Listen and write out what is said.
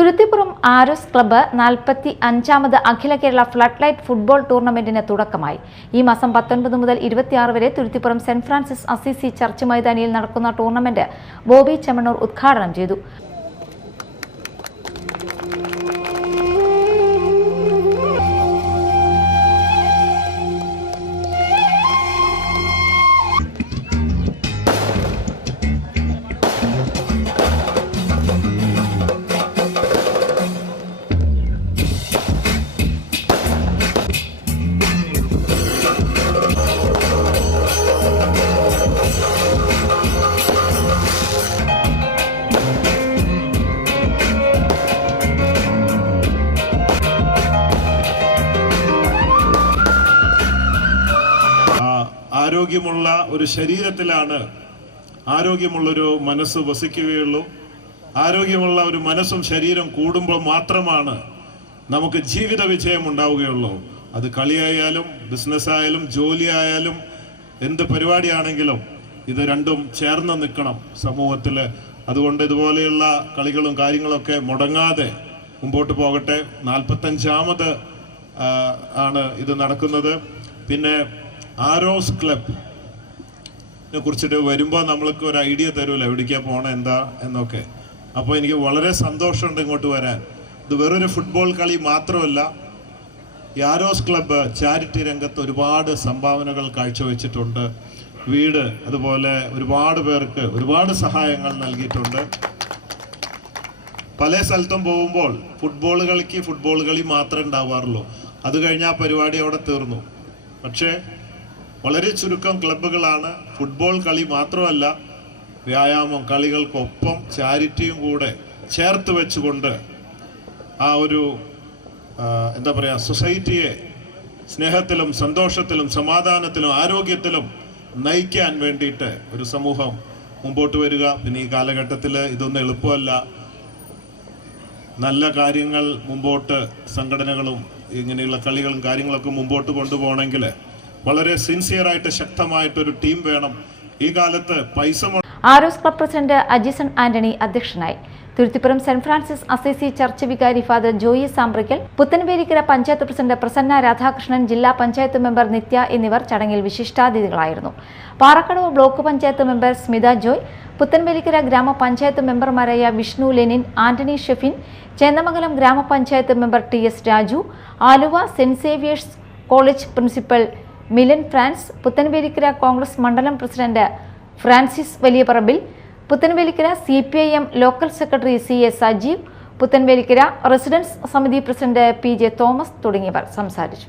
Thuruthipuram Arrows club 45ാമത് അഖില Kerala flood light football ടൂർണമെന്റിന് തുടക്കമായി. ഈ മാസം 19 മുതൽ 26 വരെ Thuruthippuram saint Francis Assisi church മൈതാനിയിൽ നടക്കുന്ന ടൂർണമെന്റ് ബോബി ചെമ്മണ്ണൂർ ഉദ്ഘാടനം ചെയ്തു. ആരോഗ്യമുള്ള ഒരു ശരീരത്തിലാണ് ആരോഗ്യമുള്ളൊരു മനസ്സ് വസിക്കുകയുള്ളൂ. ആരോഗ്യമുള്ള ഒരു മനസ്സും ശരീരം കൂടുമ്പോൾ മാത്രമാണ് നമുക്ക് ജീവിത വിജയം ഉണ്ടാവുകയുള്ളൂ. അത് കളിയായാലും ബിസിനസ്സായാലും ജോലിയായാലും എന്ത് പരിപാടിയാണെങ്കിലും ഇത് രണ്ടും ചേർന്ന് നിൽക്കണം സമൂഹത്തിൽ. അതുകൊണ്ട് ഇതുപോലെയുള്ള കളികളും കാര്യങ്ങളൊക്കെ മുടങ്ങാതെ മുമ്പോട്ട് പോകട്ടെ. 45ാമത് ആണ് ഇത് നടക്കുന്നത്. പിന്നെ ആരോസ് ക്ലബിനെ കുറിച്ചിട്ട് വരുമ്പോൾ നമ്മൾക്ക് ഒരു ഐഡിയ തരുമല്ലോ, എവിടേക്കാണ് പോകണം എന്താ എന്നൊക്കെ. അപ്പോൾ എനിക്ക് വളരെ സന്തോഷമുണ്ട് ഇങ്ങോട്ട് വരാൻ. ഇത് വെറൊരു ഫുട്ബോൾ കളി മാത്രമല്ല, ഈ ആരോസ് ക്ലബ്ബ് ചാരിറ്റി രംഗത്ത് ഒരുപാട് സംഭാവനകൾ കാഴ്ചവെച്ചിട്ടുണ്ട്. വീട് അതുപോലെ ഒരുപാട് പേർക്ക് ഒരുപാട് സഹായങ്ങൾ നൽകിയിട്ടുണ്ട്. പല സ്ഥലത്തും പോകുമ്പോൾ ഫുട്ബോൾ കളി മാത്രമേ ഉണ്ടാവാറുള്ളൂ. അത് കഴിഞ്ഞാൽ പരിപാടി അവിടെ തീർന്നു. പക്ഷേ വളരെ ചുരുക്കം ക്ലബ്ബുകളാണ് ഫുട്ബോൾ കളി മാത്രമല്ല വ്യായാമം കളികൾക്കൊപ്പം ചാരിറ്റിയും കൂടെ ചേർത്ത് വെച്ചുകൊണ്ട് ആ ഒരു എന്താ പറയുക സൊസൈറ്റിയെ സ്നേഹത്തിലും സന്തോഷത്തിലും സമാധാനത്തിലും ആരോഗ്യത്തിലും നയിക്കാൻ വേണ്ടിയിട്ട് ഒരു സമൂഹം മുമ്പോട്ട് വരിക. പിന്നെ ഈ കാലഘട്ടത്തിൽ ഇതൊന്നും എളുപ്പമല്ല. നല്ല കാര്യങ്ങൾ മുമ്പോട്ട് സംഘടനകളും ഇങ്ങനെയുള്ള കളികളും കാര്യങ്ങളൊക്കെ മുമ്പോട്ട് കൊണ്ടുപോകണമെങ്കിൽ വളരെ സിൻസിയറായിട്ട് ശക്തമായിട്ടൊരു ടീം വേണം. ഈ കാലത്ത് പൈസ. Arrows club president Ajison Antony അധ്യക്ഷനായി. Thuruthippuram saint Francis Assisi church vicar father Joy Samprikkal, Puthenvelikkara panchayat president Prasanna Radhakrishnan, ജില്ലാ പഞ്ചായത്ത് മെമ്പർ നിത്യ എന്നിവർ ചടങ്ങിൽ വിശിഷ്ടാതിഥികളായിരുന്നു. പാറക്കടവ് ബ്ലോക്ക് പഞ്ചായത്ത് മെമ്പർ സ്മിത ജോയ്, പുത്തൻവേലിക്കര ഗ്രാമപഞ്ചായത്ത് മെമ്പർമാരായ വിഷ്ണു ലെനിൻ, ആന്റണി ഷെഫിൻ, ചേന്നമംഗലം ഗ്രാമപഞ്ചായത്ത് member TS Raju, Aluva saint Xavier's college principal Milan Frans, Puthenvelikkara Congress മണ്ഡലം president Francis Valiyaparambil, Puthenvelikkara CPIM local secretary CA Sajeev, Puthenvelikkara residence സമിതി പ്രസിഡന്റ് PJ തോമസ് തുടങ്ങിയവർ സംസാരിച്ചു.